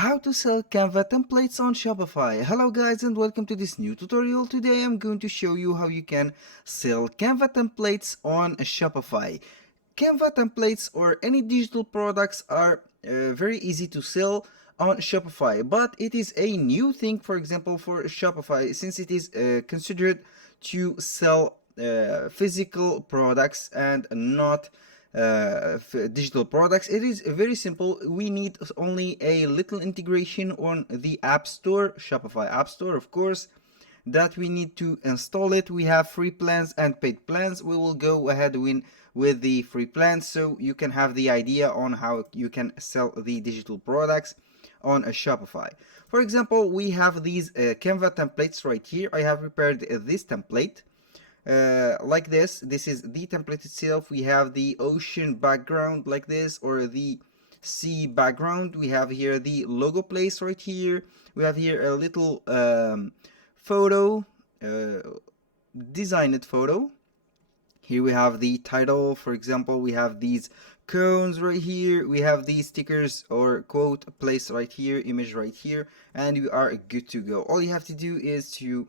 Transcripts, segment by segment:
How to sell Canva templates on Shopify. Hello guys and welcome to this new tutorial. Today I'm going to show you how you can sell Canva templates on Shopify. Canva templates or any digital products are very easy to sell on Shopify, but it is a new thing, for example, for Shopify, since it is considered to sell physical products and not digital products. It is very simple. We need only a little integration on the App Store, Shopify App Store, of course, that we need to install it. We have free plans and paid plans. We will go ahead with the free plans so you can have the idea on how you can sell the digital products on a Shopify. For example, we have these Canva templates right here. I have prepared this template like this. This is the template itself. We have the ocean background like this, or the sea background. We have here the logo place right here. We have here a little photo, designed photo. Here we have the title. For example, we have these cones right here. We have these stickers or quote place right here, image right here, and you are good to go. All you have to do is to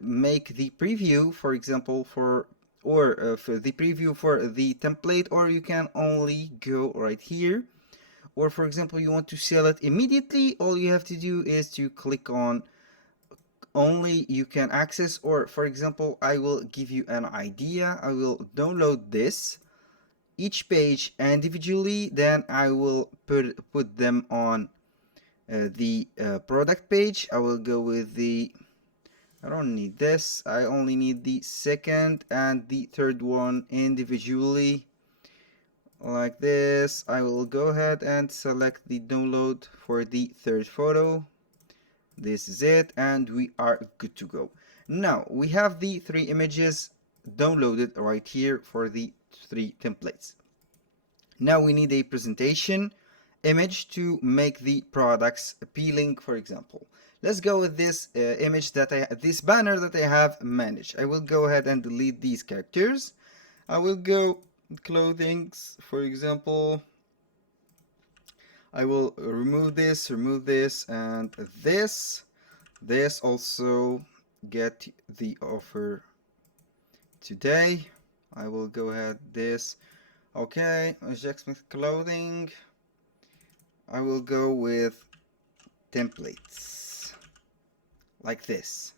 make the preview, for example, for the preview for the template, or you can only go right here. Or for example, you want to sell it immediately, all you have to do is to click on only you can access. Or for example, I will give you an idea. I will download this each page individually, then I will put them on the product page. I will go with the, I don't need this, I only need the second and the third one individually like this. I will go ahead and select the download for the third photo. This is it, and we are good to go. Now we have the three images downloaded right here for the three templates. Now we need a presentation image to make the products appealing. For example, let's go with this image that this banner that I have managed. I will go ahead and delete these characters. I will go clothing, for example. I will remove this, and this. This also get the offer today. I will go ahead this. Okay, Jack Smith clothing. I will go with templates like this,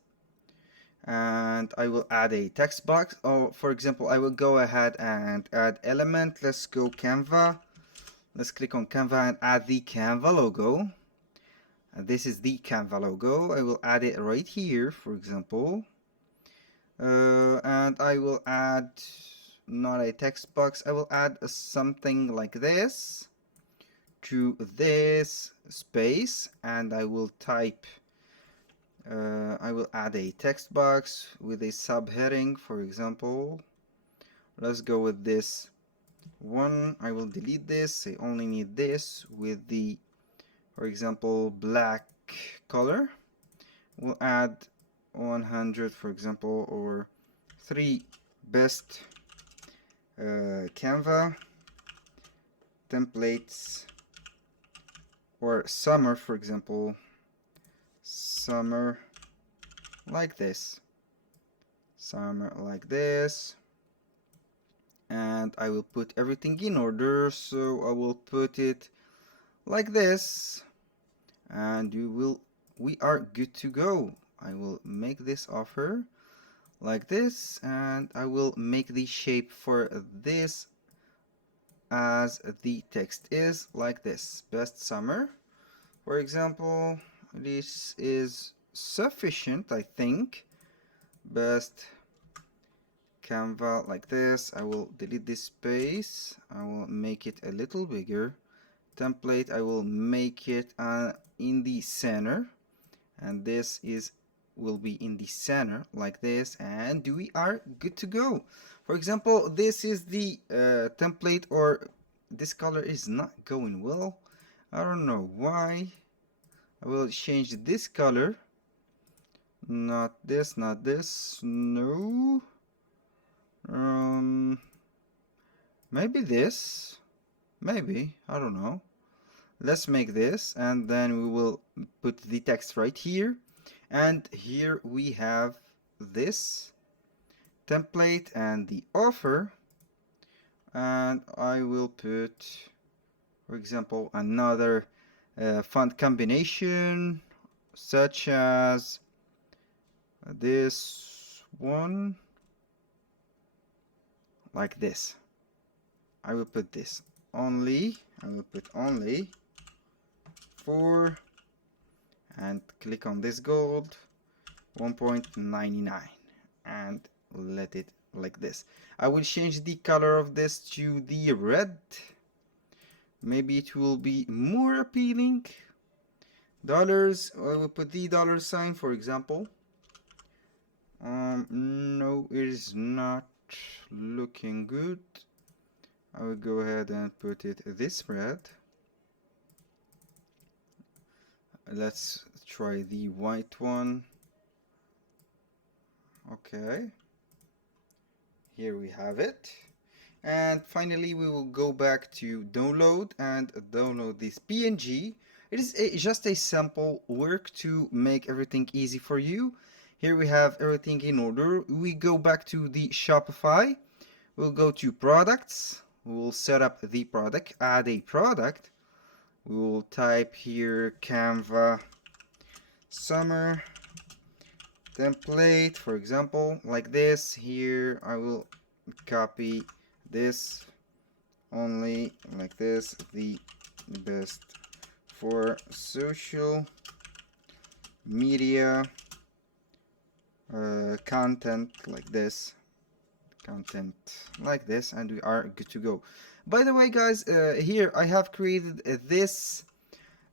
and I will add a text box. Or for example, I will go ahead and add element. Let's go Canva. Let's click on Canva and add the Canva logo. And this is the Canva logo. I will add it right here, for example, and I will add not a text box. I will add something like this to this space, and I will type I will add a text box with a subheading. For example, let's go with this one. I will delete this. I only need this with the, for example, black color. We'll add 100, for example, or 3 best Canva templates, or summer, for example, summer like this, summer like this. And I will put everything in order, so I will put it like this, and we are good to go. I will make this offer like this, and I will make the shape for this as the text is like this, best summer. For example, this is sufficient, I think. Best Canva like this. I will delete this space. I will make it a little bigger. Template, I will make it in the center, and this will be in the center like this, and we are good to go. For example, this is the template, or this color is not going well. I don't know why. I will change this color. Not this, not this. No. Maybe this. Maybe. I don't know. Let's make this, and then we will put the text right here. And here we have this template and the offer. And I will put, for example, another font combination, such as this one, like this. I will put this only. I will put only for, and click on this gold 1.99 and let it like this. I will change the color of this to the red. Maybe it will be more appealing. Dollars, I will put the dollar sign, for example. No, it is not looking good. I will go ahead and put it this red. Let's try the white one. Okay, here we have it. And finally, we will go back to download and download this PNG. It is just a sample work to make everything easy for you. Here we have everything in order. We go back to the Shopify. We'll go to products. We will set up the product, add a product. We will type here Canva summer template, for example, like this. Here I will copy this only like this, the best for social media content like this, and we are good to go. By the way, guys, here I have created this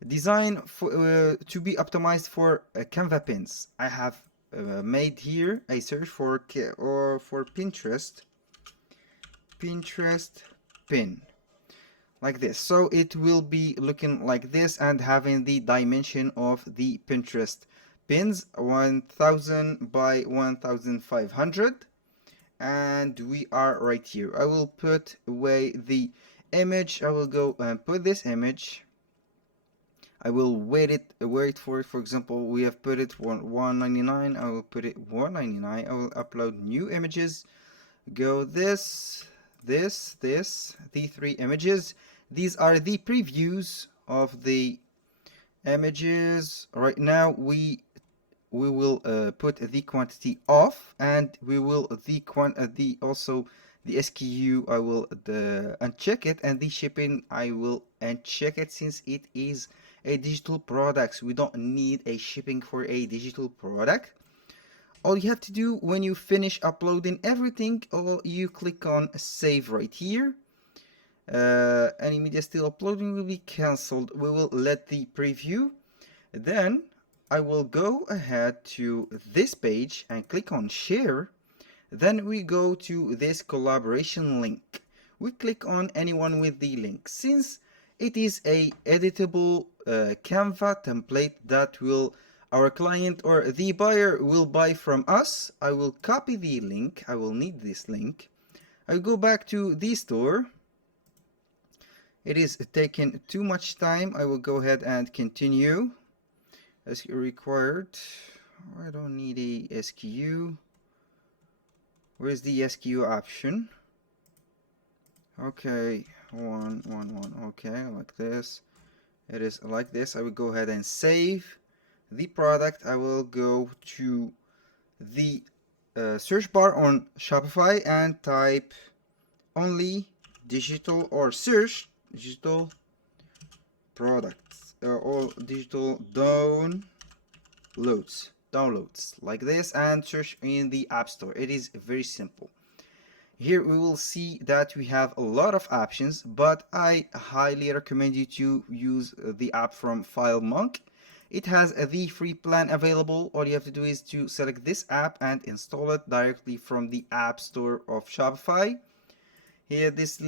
design for to be optimized for Canva pins. I have made here a search for Pinterest pin, like this. So it will be looking like this and having the dimension of the Pinterest pins, 1000 by 1500. And we are right here. I will put away the image. I will go and put this image. I will wait for it. For example, we have put it 199. I will put it 199. I will upload new images. Go the three images. These are the previews of the images. Right now we will put the quantity off, and we will also the SKU I will uncheck it, and the shipping I will uncheck it, since it is a digital product. We don't need a shipping for a digital product. All you have to do when you finish uploading everything, or you click on save right here. Any media still uploading will be cancelled. We will let the preview. Then I will go ahead to this page and click on share. Then we go to this collaboration link. We click on anyone with the link. Since it is a editable Canva template that will our client or the buyer will buy from us, I will copy the link. I will need this link. I go back to the store. It is taking too much time. I will go ahead and continue as required. I don't need a SKU. Where's the SKU option? Okay, one. Okay, like this. It is like this. I will go ahead and save the product. I will go to the search bar on Shopify and type only digital, or search digital products, or digital downloads like this, and search in the App Store. It is very simple. Here we will see that we have a lot of options, but I highly recommend you to use the app from FileMonk. It has the free plan available. All you have to do is to select this app and install it directly from the App Store of Shopify. Here, this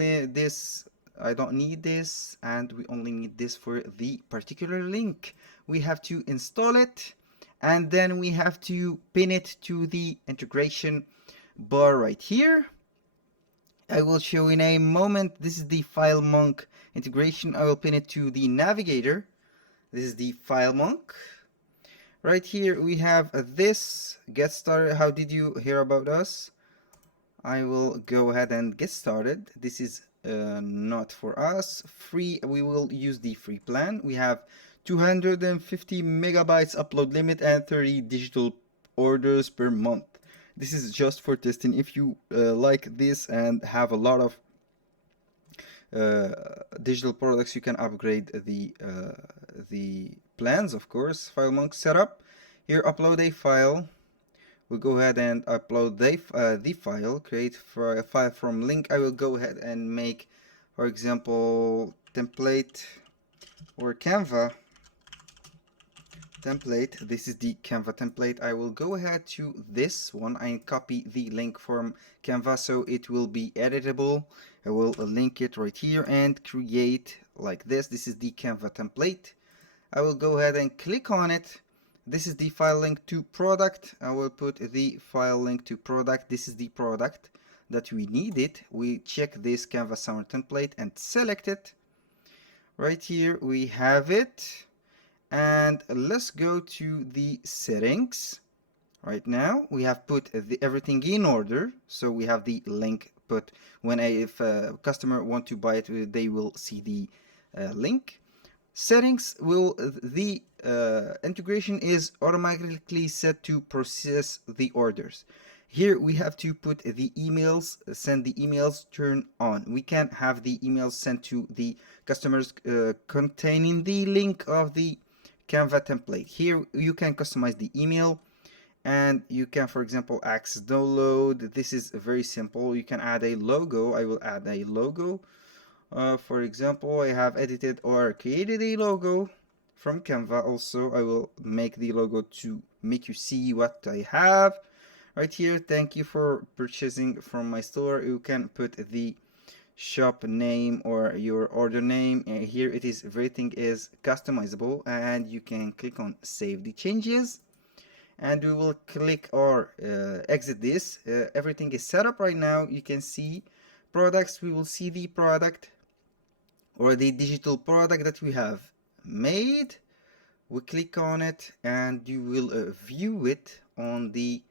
I don't need this, and we only need this for the particular link. We have to install it, and then we have to pin it to the integration bar right here. I will show in a moment. This is the FileMonk integration. I will pin it to the navigator. This is the file monk. Right here we have this get started. How did you hear about us? I will go ahead and get started. This is not for us. Free, we will use the free plan. We have 250 megabytes upload limit and 30 digital orders per month. This is just for testing. If you like this and have a lot of digital products, you can upgrade the plans, of course. File monk setup. Here, upload a file. We'll go ahead and upload the file, create for a file from link. I will go ahead and make, for example, template or Canva template. This is the Canva template. I will go ahead to this one and copy the link from Canva so it will be editable. I will link it right here and create like this. This is the Canva template. I will go ahead and click on it. This is the file link to product. I will put the file link to product. This is the product that we needed. We check this Canva summer template and select it. Right here we have it. And let's go to the settings. Right now we have put everything in order. So we have the link put when if a customer want to buy it, they will see the link. Settings will the integration is automatically set to process the orders. Here we have to put the emails, send the emails, turn on. We can't have the emails sent to the customers containing the link of the Canva template. Here you can customize the email and you can, for example, access download. This is very simple. You can add a logo. I will add a logo. For example, I have edited or created a logo from Canva. Also, I will make the logo to make you see what I have right here. Thank you for purchasing from my store. You can put the shop name or your order name. Here it is, everything is customizable, and you can click on save the changes, and we will click or exit this. Everything is set up right now. You can see products. We will see the product or the digital product that we have made. We click on it and you will view it on the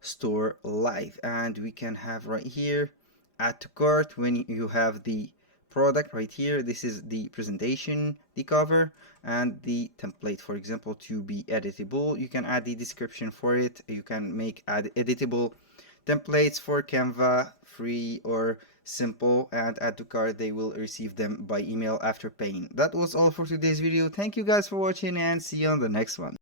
store live, and we can have right here add to cart when you have the product right here. This is the presentation, the cover, and the template, for example, to be editable. You can add the description for it. You can make editable templates for Canva, free or simple, and add to cart. They will receive them by email after paying. That was all for today's video. Thank you guys for watching and see you on the next one.